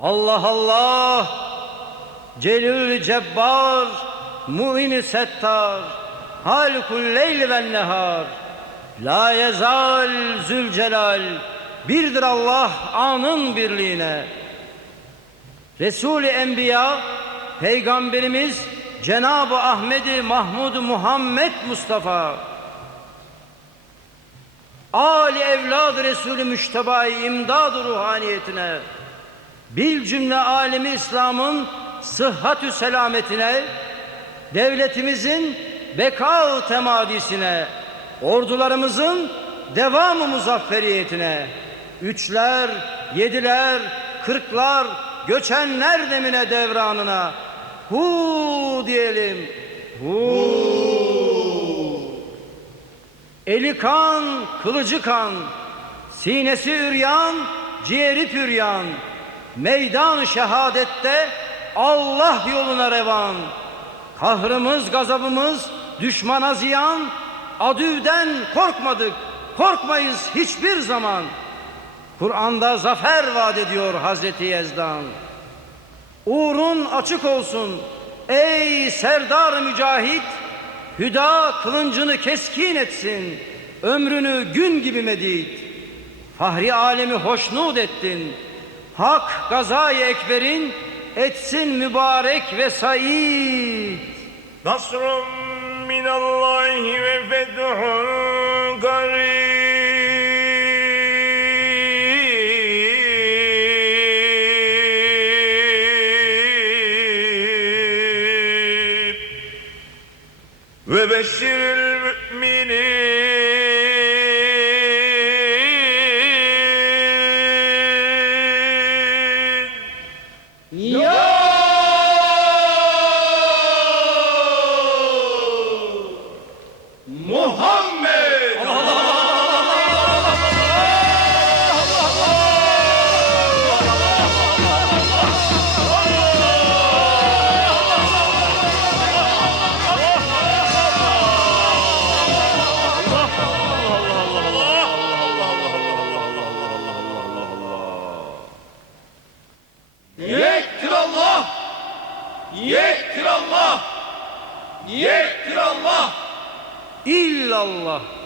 Allah Allah! Celül Cebbar Mu'in Settar Halikul Leyl ve Nehar. La yezal Zülcelal Birdir Allah anın birliğine. Resul-i Enbiya Peygamberimiz Cenab-ı Ahmedi Mahmud Muhammed Mustafa. Ali evlad Resulü Müştebai imdad ruhaniyetine bil cümle alemi İslam'ın sıhhatü selametine devletimizin beka temadisine ordularımızın devamı muzafferiyetine üçler, yediler, kırklar, göçenler demine devranına hu diyelim. Hu. Eli kan, kılıcı kan, sinesi üryan, ciğeri püryan. Meydan şehadette Allah yoluna revan. Kahrımız, gazabımız düşmana ziyan. Adüvden korkmadık, korkmayız hiçbir zaman. Kur'an'da zafer vaat ediyor Hazreti Yezdan. Uğrun açık olsun ey serdar mücahit. Hüda kılıncını keskin etsin. Ömrünü gün gibi medit. Fahri alemi hoşnut ettin. Hak gazayı ekberin etsin mübarek ve said. Nasrun minallahi ve fethun garib ve beşşiril müminin Allah! Yektir Allah! Yektir Allah! İllallah